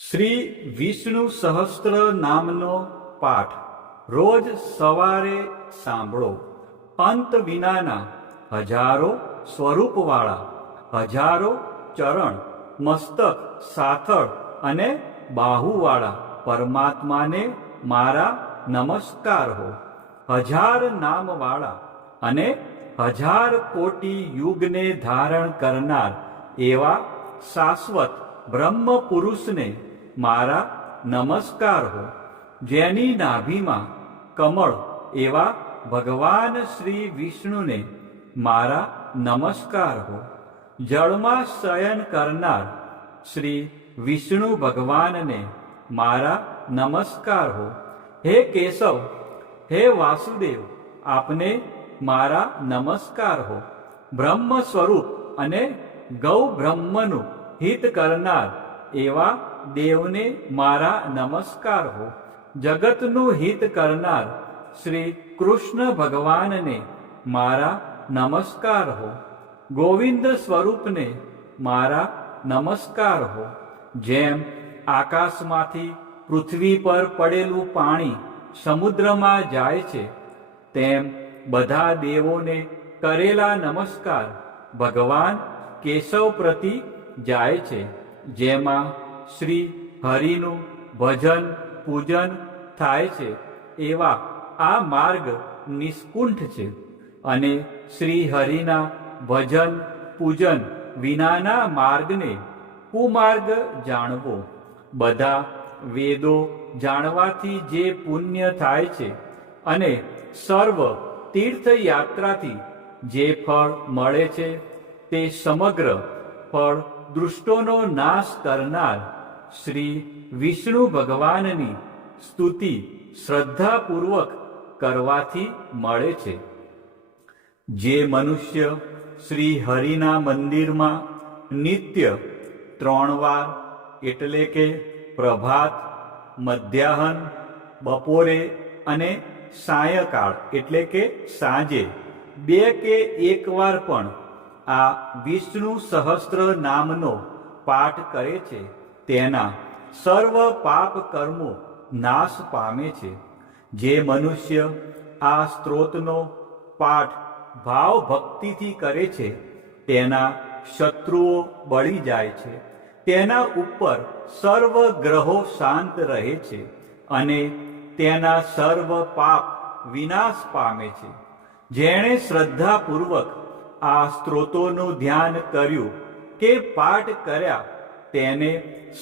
શ્રી વિષ્ણુ સહસ્ત્ર નામનો પાઠ રોજ સવારે સાંભળો. અંત વિનાના હજારો સ્વરૂપવાળા, હજારો ચરણ, મસ્તક, સાથળ અને બાહુવાળા પરમાત્માને મારા નમસ્કાર હો. હજાર નામવાળા અને હજાર કોટી યુગને ધારણ કરનાર એવા શાશ્વત બ્રહ્મ પુરુષને મારા નમસ્કાર હો. જેની નાભીમાં કમળ એવા ભગવાન શ્રી વિષ્ણુને મારા નમસ્કાર હો. જળમાં શયન કરનાર શ્રી વિષ્ણુ ભગવાનને મારા નમસ્કાર હો. હે કેશવ, હે વાસુદેવ, આપને મારા નમસ્કાર હો. બ્રહ્મ સ્વરૂપ અને ગૌ બ્રહ્મનું હિત કરનાર એવા દેવને મારા નમસ્કાર હો. જગતનું હિત કરનાર શ્રી કૃષ્ણ ભગવાનને મારા નમસ્કાર હો. ગોવિંદ સ્વરૂપને મારા નમસ્કાર હો. જેમ આકાશમાંથી પૃથ્વી પર પડેલું પાણી સમુદ્રમાં જાય છે, તેમ બધા દેવોને કરેલા નમસ્કાર ભગવાન કેશવ પ્રતિ જાય છે. જેમાં શ્રી હરિનું ભજન પૂજન થાય છે એવા આ માર્ગ નિષ્કુંઠ છે, અને શ્રી હરિના ભજન પૂજન વિનાના માર્ગને કુમાર્ગ જાણવો. બધા વેદો જાણવાથી જે પુણ્ય થાય છે અને સર્વ તીર્થયાત્રાથી જે ફળ મળે છે, તે સમગ્ર ફળ દૃષ્ટોનો નાશ કરનાર શ્રી વિષ્ણુ ભગવાનની સ્તુતિ શ્રદ્ધાપૂર્વક કરવાથી મળે છે. જે મનુષ્ય શ્રી હરિના મંદિરમાં નિત્ય 3 વાર એટલે કે પ્રભાત, મધ્યાહન, બપોરે અને સાયંકાળ એટલે કે સાંજે 2 કે 1 વાર પણ આ વિષ્ણુ સહસ્ત્ર નામનો પાઠ કરે છે, તેના સર્વ પાપ કર્મો નાશ પામે છે. જે મનુષ્ય આ સ્ત્રોતનો પાઠ ભાવ ભક્તિથી કરે છે, તેના શત્રુઓ બળી જાય છે, તેના ઉપર સર્વ ગ્રહો શાંત રહે છે અને તેના સર્વ પાપ વિનાશ પામે છે. જેણે શ્રદ્ધાપૂર્વક આ સ્ત્રોતોનું ધ્યાન કર્યું કે પાઠ કર્યા, તેને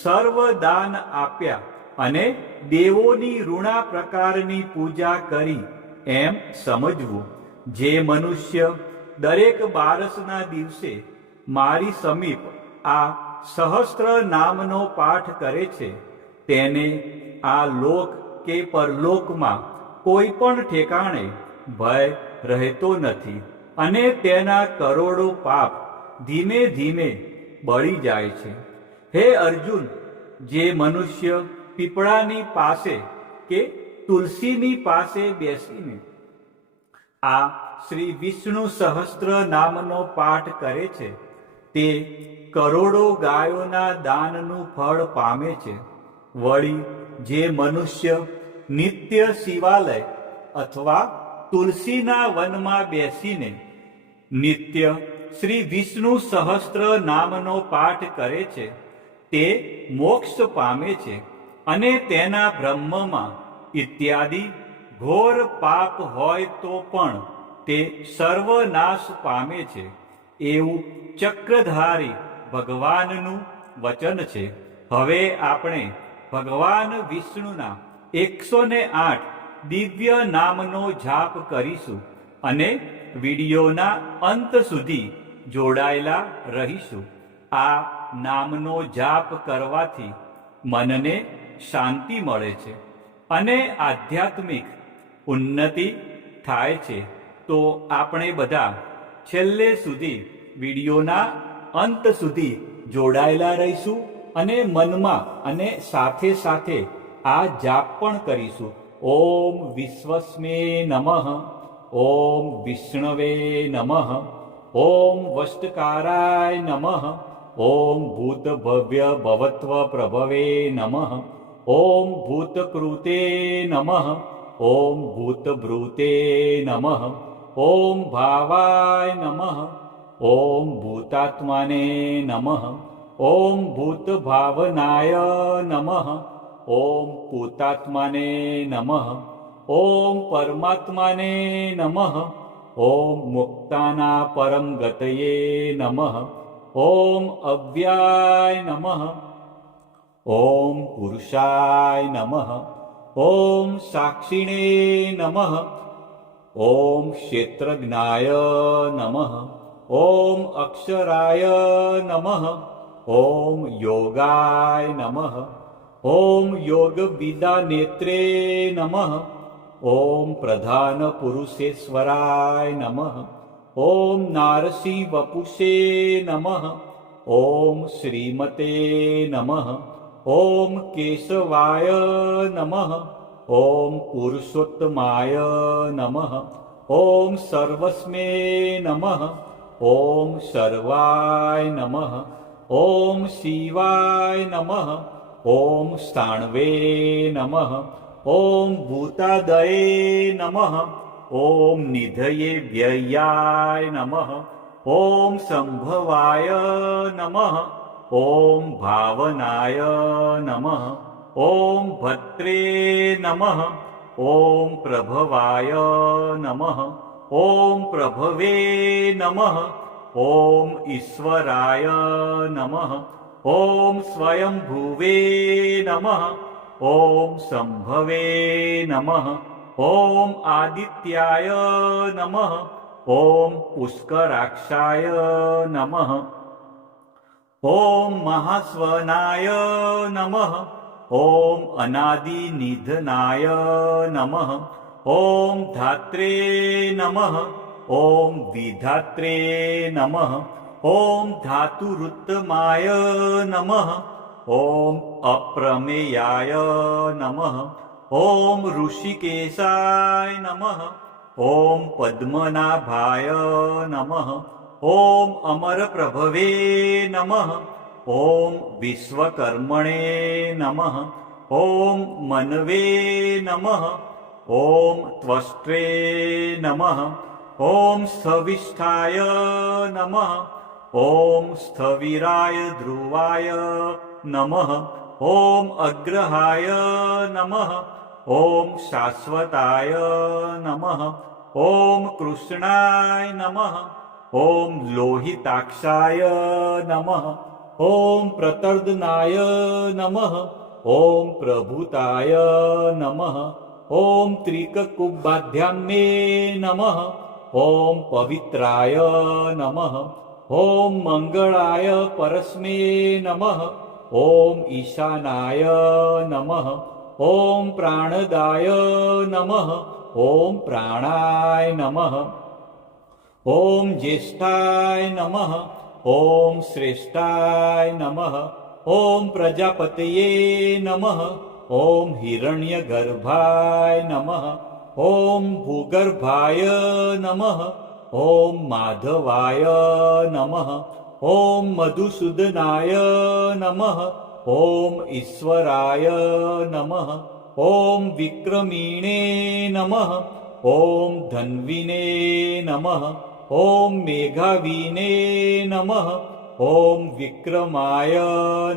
સર્વ દાન આપ્યા અને દેવોની ઋણા પ્રકારની પૂજા કરી એમ સમજવું. જે મનુષ્ય દરેક બારસના દિવસે મારી સમીપ આ સહસ્ત્ર નામનો પાઠ કરે છે, તેને આ લોક કે પરલોકમાં કોઈ પણ ઠેકાણે ભય રહેતો નથી અને તેના કરોડો પાપ ધીમે ધીમે બળી જાય છે. હે અર્જુન, જે મનુષ્ય પીપળાની પાસે કે તુલસીની પાસે બેસીને આ શ્રી વિષ્ણુ સહસ્ત્ર નામનો પાઠ કરે છે, તે કરોડો ગાયોના દાનનું ફળ પામે છે. વળી જે મનુષ્ય નિત્ય શિવાલય અથવા તુલસીના વનમાં બેસીને નિત્ય શ્રી વિષ્ણુ સહસ્ત્ર નામનો પાઠ કરે છે, તે મોક્ષ પામે છે અને તેના બ્રહ્મમાં ઇત્યાદિ ઘોર પાપ હોય તો પણ તે સર્વનાશ પામે છે. એવું ચક્રધારી ભગવાનનું વચન છે. હવે આપણે ભગવાન વિષ્ણુના 108 દિવ્ય નામનો જાપ કરીશું અને વિડીયોના અંત સુધી જોડાયેલા રહીશું. આ નામનો જાપ કરવાથી મનને શાંતિ મળે છે અને આધ્યાત્મિક ઉન્નતિ થાય છે. તો આપણે બધા છેલ્લે સુધી વિડીયોના અંત સુધી જોડાયેલા રહીશું અને મનમાં અને સાથે સાથે આ જાપ પણ કરીશું. ઓમ વિશ્વસ્મે નમઃ, ઓમ વિષ્ણવે નમઃ, ઓમ વષ્ટકારાય નમઃ, ॐ भूतभव्य भवत्व प्रभवे नमः ॐ भूतकृते नमः ॐ भूतभृते नमः ॐ भावाय नमः ॐ भूतात्माने नमः ॐ भूतभावनाय नमः ॐ भूतात्माने नमः ॐ परमात्माने नमः ॐ मुक्ताना परम गतये नमः ॐ अव्याय नमः ॐ पुरुषाय नमः ॐ साक्षिणे नमः ॐ क्षेत्रज्ञाय नमः ॐ अक्षराय नमः ॐ योगाय नमः ॐ योगविदानेत्रे नमः ॐ प्रधानपुरुषेश्वराय नमः ॐ नारसिंहवपुषे नमः ॐ श्रीमते नमः ॐ केशवाय नमः ॐ पुरुषोत्तमाय नमः ॐ सर्वस्मै नमः ॐ सर्वाय नमः ॐ शिवाय नमः ॐ स्थाणवे नमः ॐ भूतादये नमः ॐ निधये व्ययाय नमः ॐ संभवाय नमः ॐ भावनाय नमः ॐ भद्रे नमः ॐ प्रभवाय नमः ॐ प्रभवे नमः ॐ ईश्वराय नमः ॐ स्वयंभुवे नमः ॐ संभवे नमः ॐ आदित्याय नमः ॐ पुष्कराक्षाय नमः ॐ महास्वनाय नमः ॐ अनादिनिधनाय नमः ॐ धात्रे नमः ॐ विधात्रे नमः ॐ धातुरुत्तमाय नमः ॐ अप्रमेयाय नमः ॐ ऋषिकेशाय नमः ॐ पद्मनाभाय नमः ॐ अमरप्रभवे नमः ॐ विश्वकर्मणे नमः ॐ मनवे नमः ॐ त्वष्ट्रे नमः ॐ स्थविष्ठाय नमः ॐ स्थविराय ध्रुवाय नमः ॐ अग्रहाय नमः ॐ शाश्वताय नमः ॐ कृष्णाय नमः ॐ लोहिताक्षाय नमः ॐ प्रतर्दनाय नमः ॐ प्रभूताय नमः ॐ त्रिककुब्बाध्याम्ने नमः ॐ पवित्राय नमः ॐ मंगलाय परस्मे नमः ॐ ईशानाय नमः ॐ प्राणदाय नमः ॐ प्राणाय नमः ॐ ज्येष्ठाय नमः ॐ श्रेष्ठाय नमः ॐ प्रजापतये नमः ॐ हिरण्यगर्भाय नमः ॐ भूगर्भाय नमः ॐ माधवाय नमः ॐ मधुसूदनाय नमः ॐ ईश्वराय नमः ॐ विक्रमिणे नमः ॐ धन्विने नमः ॐ मेघाविने नमः ॐ विक्रमाय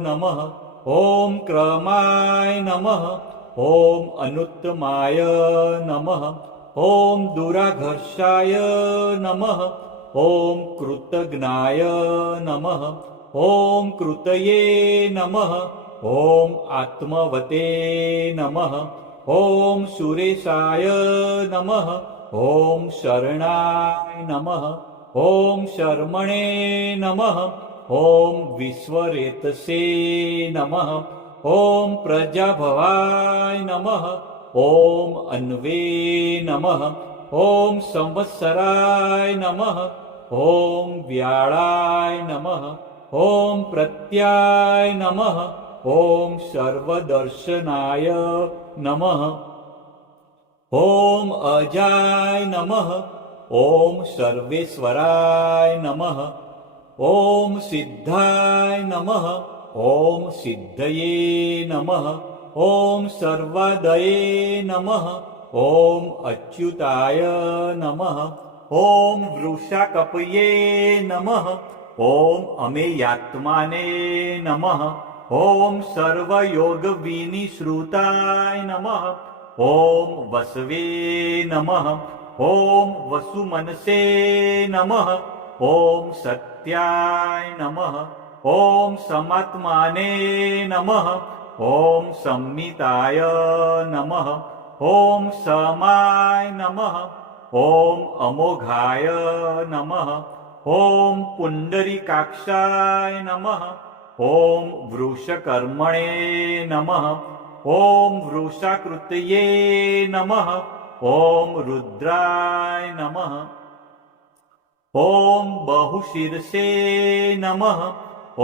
नमः ॐ क्रमाय नमः ॐ अनुत्तमाय नमः ॐ दुराघर्षाय नमः ॐ कृतघ्नाय नमः ॐ कृतये नमः ॐ आत्मवते नमः ॐ सुरेशाय नमः ॐ शरणाय नमः ॐ शर्मणे नमः ॐ विश्वरेतसे नमः ॐ प्रजाभवाय नमः ॐ अन्वे नमः ॐ संवत्सराय नमः ॐ व्याळाय नमः ॐ प्रत्याय नमः ॐ सर्वदर्शनाय नमः ॐ अजाय नमः ॐ सर्वेश्वराय नमः ॐ सिद्धाय नमः ॐ सिद्धये नमः ॐ सर्वादये नमः ॐ अच्युताय नमः ॐ वृषाकपये नमः ॐ अमेयात्माने नमः ॐ सर्वयोगविनिश्रुताय नमः ॐ वसवे नमः ॐ वसुमनसे नमः ॐ सत्याय नमः ॐ समात्माने नमः ॐ संमिताय नमः ॐ समाय नमः ॐ अमोघाय नमः ॐ पुण्डरीकाक्षाय नमः ॐ वृषकर्मणे नमः ॐ वृषाकृतये नमः ॐ रुद्राय नमः ॐ बहुशीर्षे नमः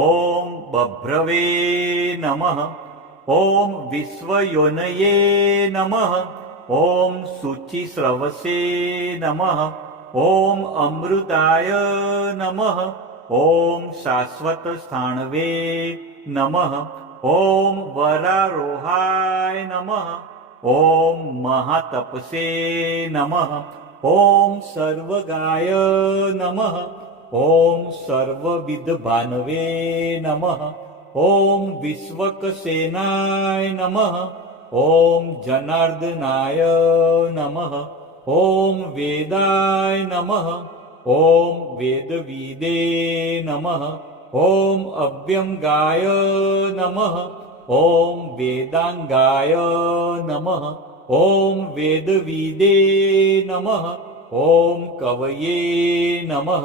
ॐ बभ्रवे नमः ॐ विश्वयोनये नमः ॐ शुचिस्रवसे नमः ॐ अमृताय नमः ॐ शाश्वतस्थाणवे नमः ॐ वरारोहाय नमः ॐ महातपसे नमः ॐ सर्वगाय नमः ॐ सर्वविद्भानवे नमः ॐ विश्वकसेनाय नमः ॐ जनार्दनाय नमः ॐ वेदाय नमः ॐ वेदविदे नमः ॐ अव्यंगाय नमः ॐ वेदांगाय नमः ॐ वेदविदे नमः ॐ कवये नमः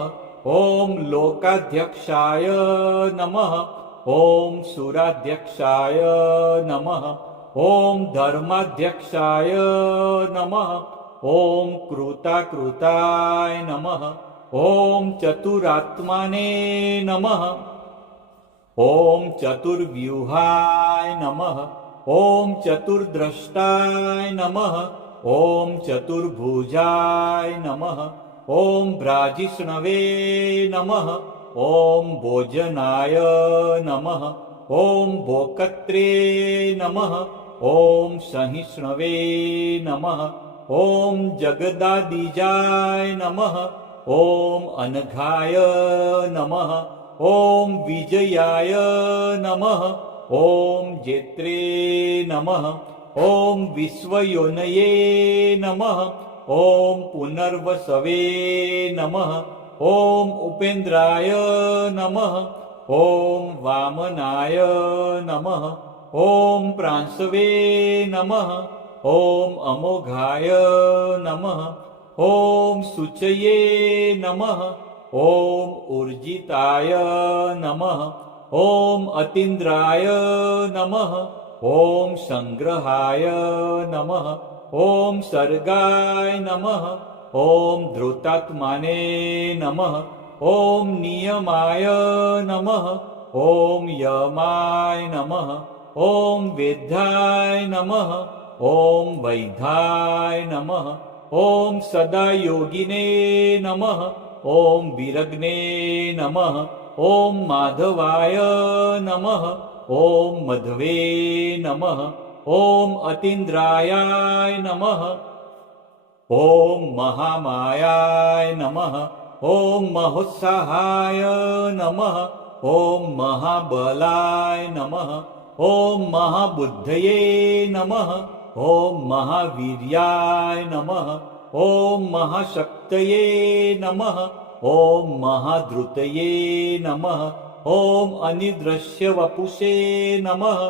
ॐ लोकाध्यक्षाय नमः ॐ सुराध्यक्षाय नमः ॐ धर्माध्यक्षाय नमः ॐ कृताकृताय नमः ॐ चतुरात्माने नमः ॐ चतुर्व्यूहाय नमः ॐ चतुर्द्रष्टाय नमः ॐ चतुर्भुजाय नमः ॐ भ्राजिष्णवे नमः ॐ भोजनाय नमः ॐ भोक्त्रे नमः ॐ सहिष्णवे नमः ॐ जगदादिजाय नमः ॐ अनघाय नमः ॐ विजयाय नमः ॐ जेत्रे नमः ॐ विश्वयोनये नमः ॐ पुनर्वसवे नमः ॐ उपेन्द्राय नमः ॐ वामनाय नमः ॐ प्रांशवे नमः ॐ अमोघाय नमः ॐ शुचये नमः ॐ ऊर्जिताय नमः ॐ अतीन्द्राय नमः ॐ संग्रहाय नमः ॐ सर्गाय नमः ॐ धृतात्माने नमः ॐ नियमाय नमः ॐ यमाय नमः ॐ वेद्याय नमः ॐ वैद्याय नमः ॐ सदा योगिने नमः ॐ विरग्ने नमः ॐ माधवाय नमः ॐ मध्वे नमः ॐ अतीन्द्रायाय नमः ॐ महामायाय नमः ॐ महोत्साहाय नमः ॐ महाबलाय नमः ॐ महाबुद्धये नमः ॐ महावीर्याय नमः ॐ महाशक्तये नमः ॐ महाधृतये नमः ॐ अनिदृश्यवपुषे नमः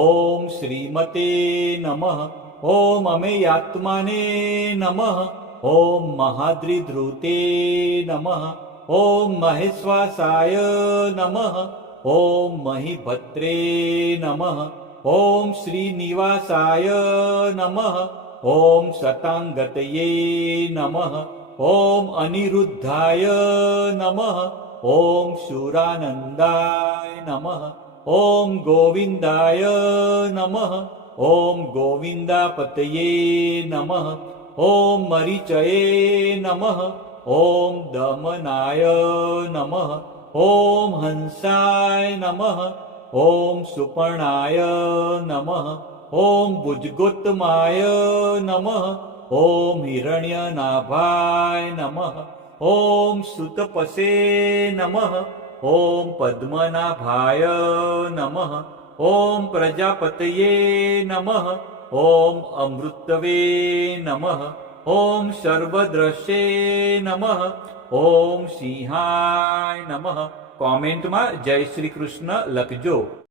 ॐ श्रीमते नमः ॐ अमेयात्माने नमः ॐ महाद्रिधृते नमः ॐ महेश्वासाय नमः ॐ महीभद्रे नमः ॐ श्रीनिवासाय नमः ॐ शतांगतये नमः ॐ अनिरुद्धाय नमः ॐ शूरानन्दाय नमः ॐ गोविन्दाय नमः ॐ गोविन्दापतये नमः ॐ मरीचये नमः ॐ दमनाय नमः ॐ हंसाय नमः ॐ सुपर्णाय नमः ॐ भुजगोत्तमाय नमः ॐ हिरण्यनाभाय नमः ॐ सुतपसे नमः ॐ पद्मनाभाय नमः ॐ प्रजापतये नमः ॐ अमृतवे नमः ॐ सर्वद्रश्ये नमः ॐ સિંહાય નમઃ. કોમેન્ટમાં જય શ્રી કૃષ્ણ લખજો.